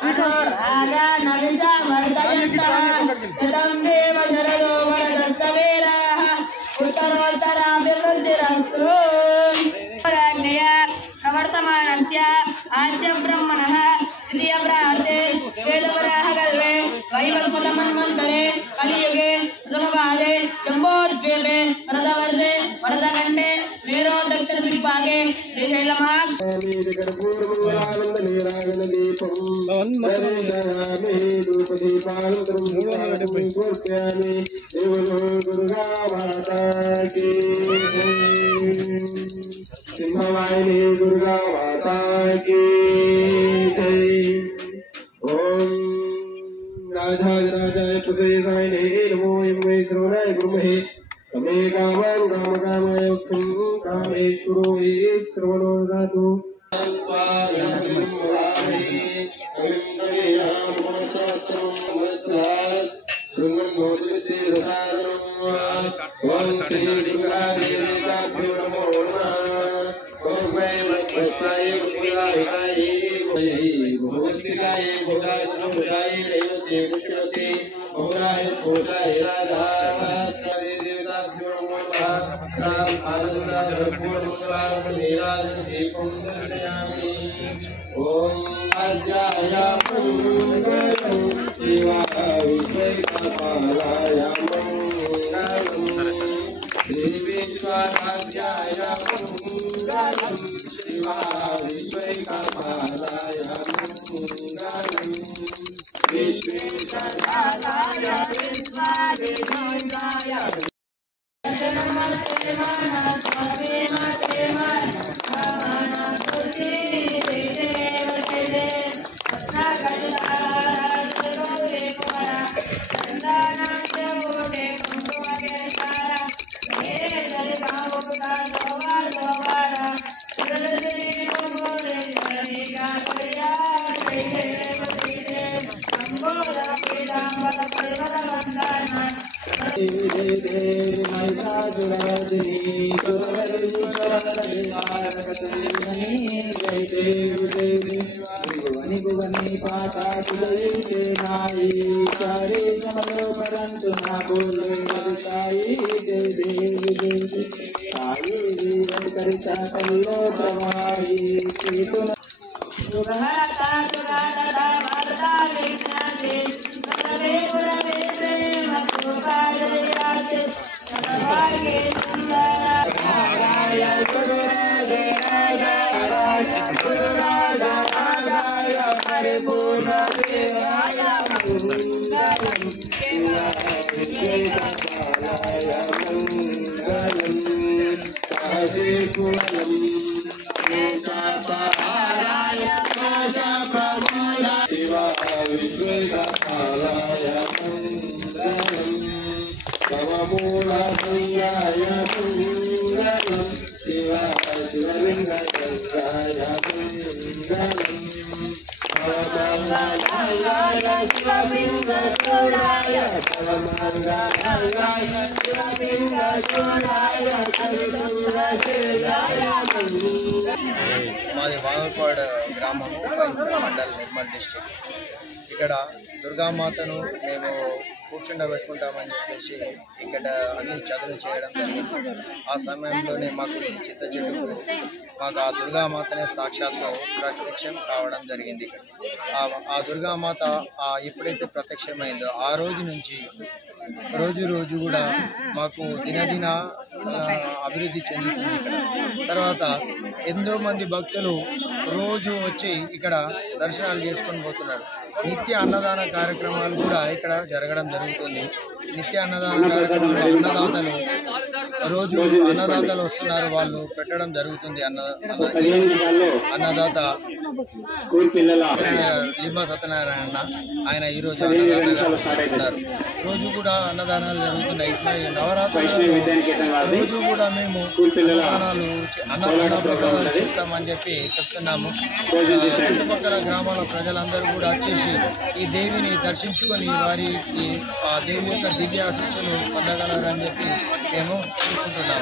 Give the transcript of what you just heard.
राजा नविषा वर्धयन्तः शतं देव शरदो वरदस्तवीराः उत्तरोत्तराभिवृद्धिरस्तु। प्रवर्तमानस्य आद्य ब्रह्मणः द्वितीय प्रार्थे वेदवराहकल्पे वैवस्वतमन्वन्तरे कलियुगे प्रथमपादे जम्बोद्वीपे वरदवर्षे वरदखण्डे मेरो दक्षिण दिग्भागे सिंहवाहिनी दुर्गा माता की जय। ओम राजाय प्रदेशाय नमो यं श्रवणाय गुरुमहे तमे कामं कामकामयोक्तं कामेश्वरो हि श्रवणो ददातु। మాది వాగల్పాడ్ గ్రామము బైన్సా మండల్ నిర్మల్ డిస్ట్రిక్ట్. ఇక్కడ దుర్గామాతను మేము కూర్చుండబెట్టుకుంటామని చెప్పేసి ఇక్కడ అన్ని చదువులు చేయడం జరిగింది. ఆ సమయంలోనే మాకు ఈ చింత చెట్టుకు మాకు ఆ దుర్గామాతనే సాక్షాత్తు ప్రత్యక్షం కావడం జరిగింది. ఇక్కడ ఆ దుర్గామాత ఎప్పుడైతే ప్రత్యక్షమైందో ఆ రోజు నుంచి రోజు రోజు కూడా మాకు దినదిన అభివృద్ధి చెందుతుంది. ఇక్కడ తర్వాత ఎంతో మంది భక్తులు రోజు వచ్చి ఇక్కడ దర్శనాలు చేసుకొని పోతున్నారు. నిత్య అన్నదాన కార్యక్రమాలు కూడా ఇక్కడ జరగడం జరుగుతుంది. నిత్య అన్నదాన కార్యక్రమాలు అన్నదాతలు వస్తున్నారు, వాళ్ళు పెట్టడం జరుగుతుంది. అన్నదాత లింబ సత్యనారాయణ ఆయన ఈరోజు అన్నదాతగా ఉన్నారు. రోజు కూడా అన్నదానాలు జరుగుతున్నాయి. మరి నవరాత్రులు రోజు కూడా మేము అన్నప్రసాదాలు చేస్తామని చెప్పి చెప్తున్నాము. చుట్టుపక్కల గ్రామాల ప్రజలందరూ కూడా వచ్చేసి ఈ దేవిని దర్శించుకొని వారికి ఆ దేవి యొక్క దివ్య ఆశీస్సులు పొందగలరని చెప్పి మేము కోరుకుంటున్నాము.